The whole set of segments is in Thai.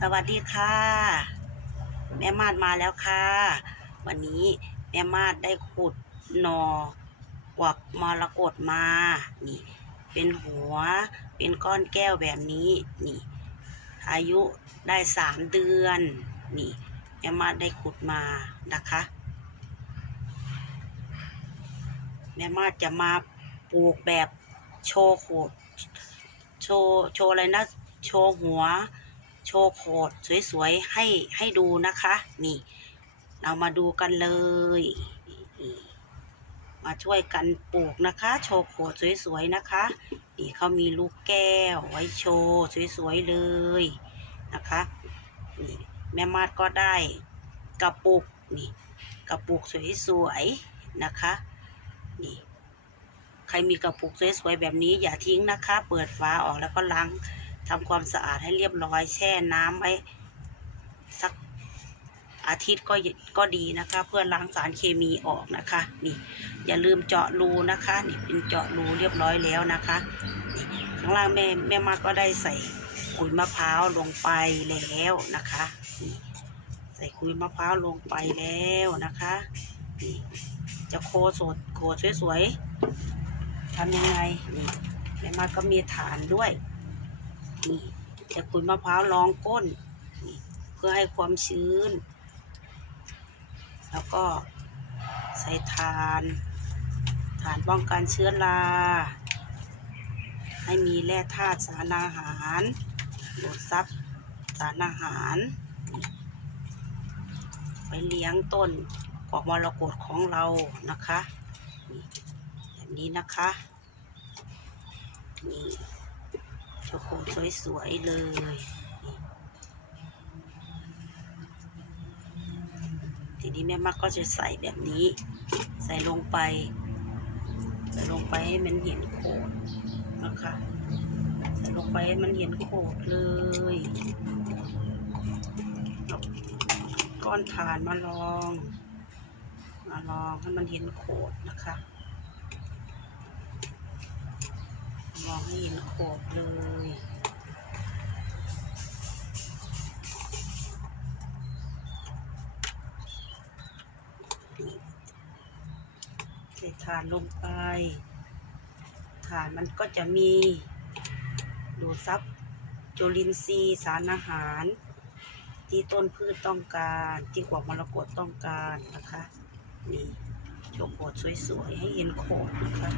สวัสดีค่ะ แม่มาดมาแล้วค่ะ วันนี้แม่มาดได้ขุดนอกวักมรกตมา นี่ เป็นหัว เป็นก้อนแก้วแบบนี้ นี่ อายุได้สามเดือน นี่ แม่มาดได้ขุดมานะคะ แม่มาดจะมาปลูกแบบโชว์ขุด โชว์ โชว์อะไรนะ โชว์หัว โชว์โขดสวยๆให้ให้ดูนะคะ นี่ เรามาดูกันเลย มาช่วยกันปลูกนะคะ โชว์โขดสวยๆนะคะ นี่เขามีลูกแก้วไว้โชว์สวยๆเลยนะคะนี่แม่มาดก็ได้กระปุกนี่กระปุกสวยๆนะคะนี่ใครมีกระปุกสวยๆแบบนี้อย่าทิ้งนะคะ เปิดฝาออกแล้วก็ล้าง ทำความสะอาดให้เรียบร้อยแช่น้ำไว้สักอาทิตย์ก็ก็ดีนะคะ เพื่อล้างสารเคมีออกนะคะนี่อย่าลืมเจาะรูนะคะ นี่เป็นเจาะรูเรียบร้อยแล้วนะคะนี่ข้างล่างแม่แม่มาก็ได้ใส่ขุยมะพร้าวลงไปแล้วนะคะนี่ใส่ขุยมะพร้าวลงไปแล้วนะคะนี่จะโคสดโคสวยๆทำยังไงนี่แม่มาก็มีฐานด้วย นี่จะขุยมะพร้าวรองก้น เพื่อให้ความชื้น แล้วก็ใส่ฐานฐานป้องกันเชื้อรา ให้มีแร่ธาตุสารอาหารดูดซับสารอาหาร ไปเลี้ยงต้นกอกมรกตของเรานะคะแบบนี้นะคะนี่ ชโคสวยๆเลยทีนี้แม่มักก็จะใส่แบบนี้ ใส่ลงไป ใส่ลงไปให้มันเห็นโคดนะคะ ใส่ลงไปให้มันเห็นโคดเลยเอาก้อนถ่านมาลอง มาลองให้มันเห็นโคดนะคะ มองให้เห็นโขดเลยใส่ถ่านลงไปถ่านมันก็จะมีดูดซับจุลินทรีย์สารอาหาร ที่ต้นพืชต้องการที่กวกมรกตต้องการนะคะนี่โชว์โขดสวยๆ ให้เห็นโขดนะคะ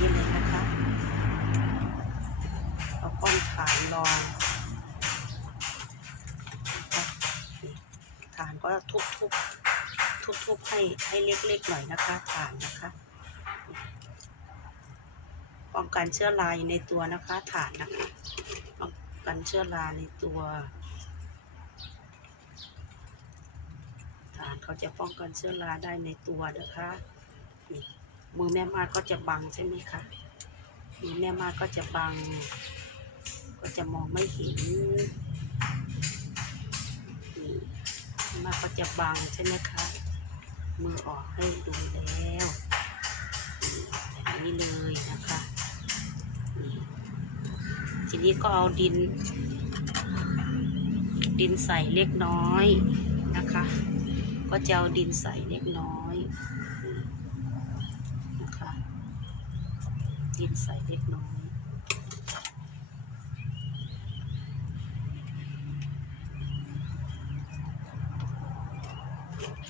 นี่เลยนะคะเอาก้อนฐานรองฐานก็ทุบทุบทุบทุบให้ให้เล็กๆหน่อยนะคะฐานนะคะป้องกันเชื้อราอยู่ในตัวนะคะฐานนะคะป้องกันเชื้อราในตัวฐานเขาจะป้องกันเชื้อราได้ในตัวนะคะนี่ มือแม่มาก็จะบังใช่ไหมคะมือแม่มาก็จะบัง ก็จะมองไม่เห็นมาก็จะบังใช่ไหมคะ มือออกให้ดูแล้วแบบนี้เลยนะคะทีนี้ก็เอาดิน ดินใส่เล็กน้อยนะคะ ก็จะเอาดินใส่เล็กน้อยนี่นะคะ ดินใส่เล็กน้อย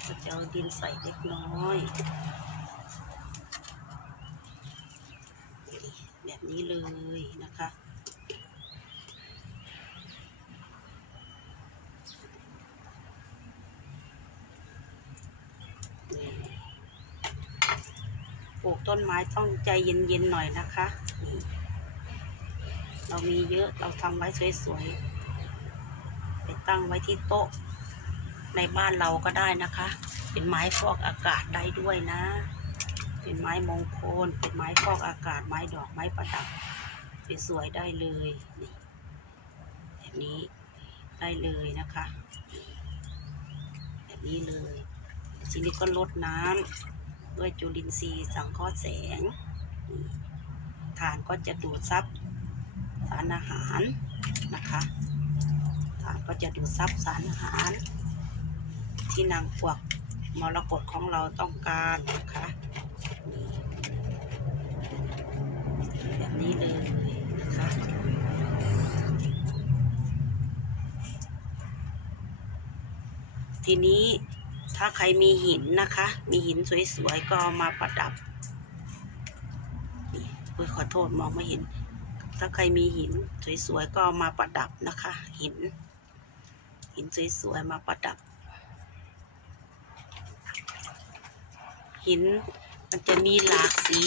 ก็จะเอาดินใส่เล็กน้อย แบบนี้เลยนะคะ ต้นไม้ต้องใจเย็นๆหน่อยนะคะนี่เรามีเยอะเราทำไว้สวยๆ ไปตั้งไว้ที่โต๊ะ ในบ้านเราก็ได้นะคะ เป็นไม้ฟอกอากาศได้ด้วยนะ เป็นไม้มงคล เป็นไม้ฟอกอากาศ ไม้ดอก ไม้ประดับสวยๆได้เลยนี่แบบนี้ได้เลยนะคะ แบบนี้เลย ทีนี้ก็ลดน้ำ ด้วยจุลินทรีย์สังเคราะห์แสงฐานก็จะดูดซับสารอาหารนะคะฐานก็จะดูดซับสารอาหาร ที่นางกวักมรกตของเราต้องการนะคะแบบนี้เลยนะคะทีนี้ ถ้าใครมีหินนะคะ มีหินสวยๆ ก็มาประดับนี่อุ้ยขอโทษมองไม่เห็น ถ้าใครมีหินสวยๆ ก็มาประดับนะคะ หิน หินสวยๆ มาประดับ หินมันจะมีหลากสี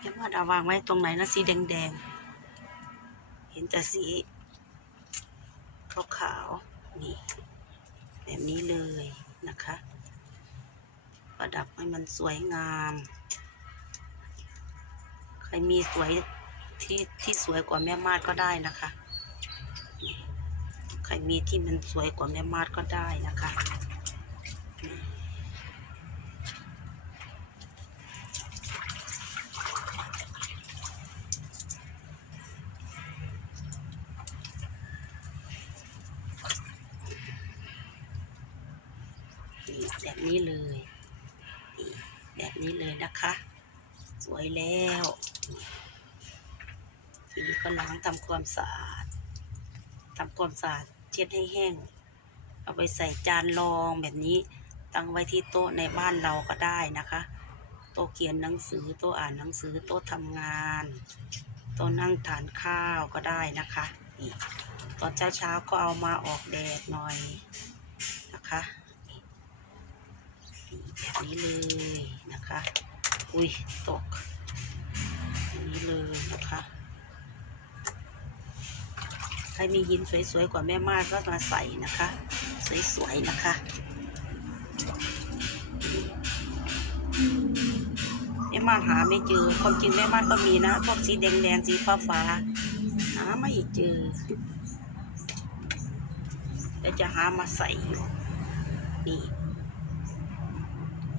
เห็นว่าดาวางไว้ตรงไหนนะสีแดงๆ เห็นแต่สีขาวๆนี่ แบบนี้เลยนะคะ ประดับให้มันสวยงาม ใครมีสวยที่ที่สวยกว่าแม่มาดก็ได้นะคะ ใครมีที่มันสวยกว่าแม่มาดก็ได้นะคะนี่นี่แบบนี้เลยนี่แบบนี้เลยนะคะ สวยแล้วทีนี้ก็ล้างทำความสะอาดทำความสะอาดเช็ดให้แห้ง เอาไปใส่จานรองแบบนี้ ตั้งไว้ที่โต๊ะในบ้านเราก็ได้นะคะ โต๊ะเขียนหนังสือโต๊ะอ่านหนังสือโต๊ะทำงาน โต๊ะนั่งทานข้าวก็ได้นะคะนี่ตอนเช้าเช้าๆก็เอามาออกแดดหน่อยนะคะสีแบบนี้เลยนะคะ อุ้ยตก เลยนะคะใครมีหินสวยๆกว่าแม่มาก็มาใส่นะคะ สวยๆนะคะแม่มาหาไม่เจอความจริงแม่มาก็มีนะพวกสีแดงๆสีฟ้าๆหาไม่เจอเดี๋ยวจะหามาใส่อยู่นี่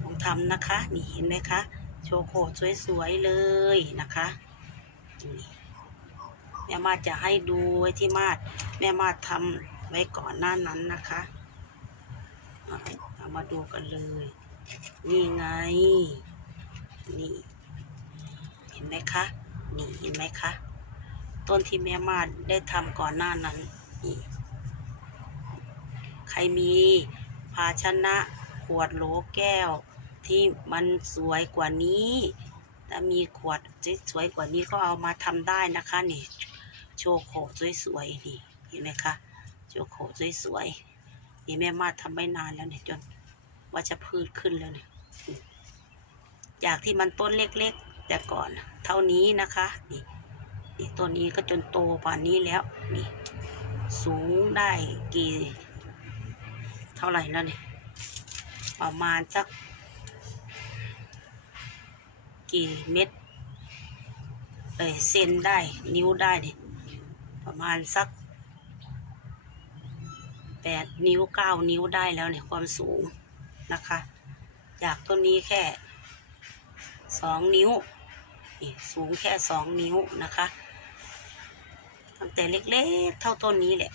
ผมทำนะคะ นี่เห็นไหมคะ โชว์โคสวยๆเลยนะคะ แม่มาจะให้ดูไว้ที่มาดแม่มาทำไว้ก่อนหน้านั้นนะคะเอาเอามาดูกันเลย นี่ไง นี่ เห็นไหมคะ นี่เห็นไหมคะ ต้นที่แม่มาดได้ทำก่อนหน้านั้นนี่ใครมีภาชนะขวดโหลแก้วที่มันสวยกว่านี้ ถ้ามีขวดสวยกว่านี้ก็เอามาทำได้นะคะนี่โชว์โคสวยๆนี่เห็นไหมคะโชว์โคสวยๆนี่แม่มาทำไม่นานแล้วเนี่ยจนว่าจะพืชขึ้นแล้วเนี่ยจากที่มันต้นเล็กๆ แต่ก่อนเท่านี้นะคะนี่นี่ต้นนี้ก็จนโตป่านนี้แล้วนี่สูงได้กี่ เท่าไหร่แล้วเนี่ยประมาณสัก กี่เม็ดเอ้ยเซนได้นิ้วได้เนี่ยประมาณสักแปดนิ้วเก้านิ้วได้แล้วเนี่ยความสูงนะคะ จากต้นนี้แค่สองนิ้วนี่สูงแค่สองนิ้วนะคะตั้งแต่เล็กๆเท่าต้นนี้แหละ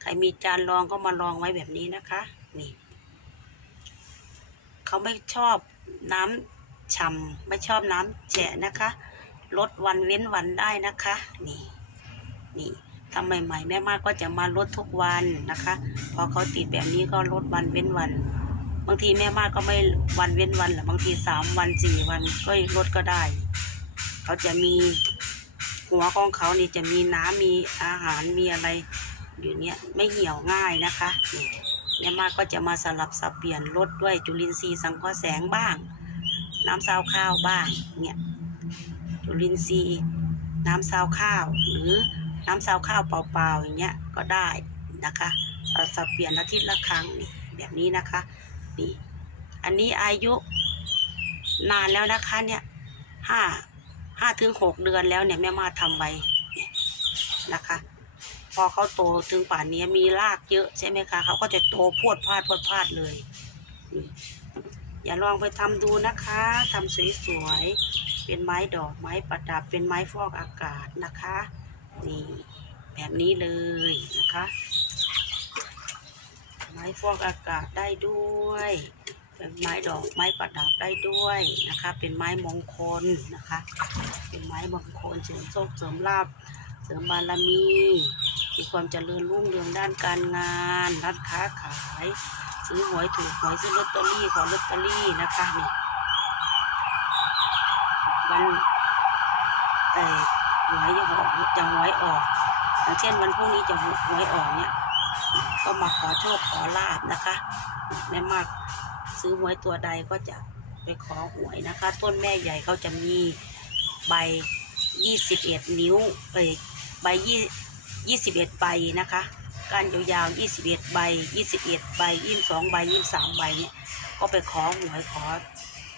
ใครมีจานรองก็มาลองไว้แบบนี้นะคะ นี่ เขาไม่ชอบน้ำ ฉ่ำไม่ชอบน้ำแฉะนะคะ ลดวันเว้นวันได้นะคะ นี่นี่ทำใหม่ๆแม่มากก็จะมาลดทุกวันนะคะ พอเขาติดแบบนี้ก็ลดวันเว้นวัน บางทีแม่มากก็ไม่วันเว้นวันหรือบางทีสามวันสี่วันก็ลดก็ได้ เขาจะมีหัวของเขานี่จะมีน้ำมีอาหารมีอะไร อยู่เนี้ยไม่เหี่ยวง่ายนะคะนี่แม่มากก็จะมาสลับสับเปลี่ยนลดด้วยจุลินทรีย์สังเคราะห์แสงบ้าง น้ำซาวข้าวบ้างเนี่ยจุลินทรีย์ น้ำซาวข้าว หรือน้ำซาวข้าวเปล่าๆอย่างเงี้ยก็ได้นะคะเราสับเปลี่ยนอาทิตย์ละครั้งนี่แบบนี้นะคะนี่อันนี้อายุนานแล้วนะคะเนี่ยห้าห้าถึงหกเดือนแล้วเนี่ยแม่มาทำไว้นะคะ พอเขาโตถึงป่านนี้มีรากเยอะใช่ไหมคะเขาก็จะโตพรวดพลาดพรวดพลาดเลยนี่ อย่าลองไปทำดูนะคะทำสวยๆ เป็นไม้ดอกไม้ประดับเป็นไม้ฟอกอากาศนะคะ นี่แบแบบนี้เลยนะคะ ไม้ฟอกอากาศได้ด้วย เป็นไม้ดอกไม้ประดับได้ด้วยนะคะ เป็นไม้มงคลนะคะ เป็นไม้มงคลเสริมโชคเสริมลาภเสริมบารมีมีความเจริญรุ่งเรืองด้านการงานร้านค้าขาย ซื้อหวยถูกหวยซื้อลอตเตอรี่ขอลอตเตอรี่นะคะนี่วันเออหวยจะออกจะหวยออกอย่างเช่นวันพรุ่งนี้จะหวยออกเนี่ยก็มาขอโชคขอลาบนะคะแม่มากซื้อหวยตัวใดก็จะไปขอหวยนะคะ ต้นแม่ใหญ่เขาจะมีใบยี่สิบเอ็ดนิ้วเอ้ยใบยี่ยี่สิบเอ็ดใบนะคะ ก้านยาวๆยี่สิบเอ็ดใบยี่สิบเอ็ดใบยี่สิบสองใบยี่สิบสามใบเนี่ยก็ไปขอหวยขอ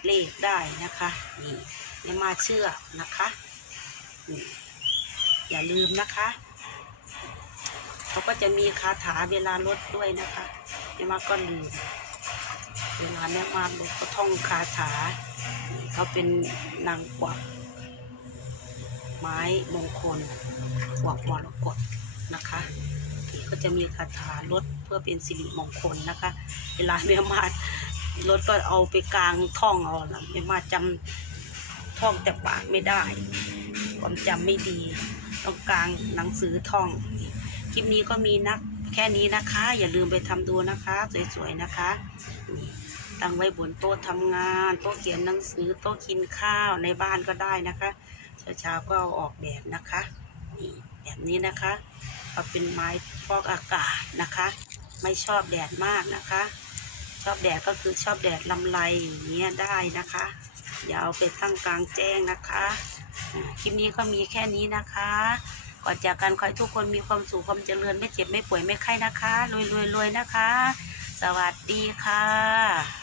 เลขได้นะคะนี่แม่มาเชื่อนะคะนี่อย่าลืมนะคะเขาก็จะมีคาถาเวลาลดด้วยนะคะแม่มาก็ลืมเวลาแม่มาลดก็ท่องคาถาเขาเป็นนางกวักไม้มงคลกวักมรกตนะคะ ก็จะมีคาถาลดเพื่อเป็นสิริมงคลนะคะ เวลาแม่มาลดก็เอาไปกลางท่องเอาละแม่มาจำท่องแต่ปากไม่ได้ ความจำไม่ดี ต้องกลางหนังสือท่อง คลิปนี้ก็มีนักแค่นี้นะคะ อย่าลืมไปทำดูนะคะ สวยๆนะคะนี่ตั้งไว้บนโต๊ะทำงาน โต๊ะเขียนหนังสือโต๊ะกินข้าวในบ้านก็ได้นะคะเช้าๆก็เอาออกแดดนะคะนี่แบบนี้นะคะ เอาเป็นไม้ฟอกอากาศนะคะ ไม่ชอบแดดมากนะคะ ชอบแดดก็คือชอบแดดลำไรอย่างเงี้ยได้นะคะ อย่าเอาไปตั้งกลางแจ้งนะคะคลิปนี้ก็มีแค่นี้นะคะก่อนจากกันขอให้ทุกคนมีความสุขความเจริญไม่เจ็บไม่ป่วยไม่ไข้นะคะรวยรวยรวยนะคะ สวัสดีค่ะ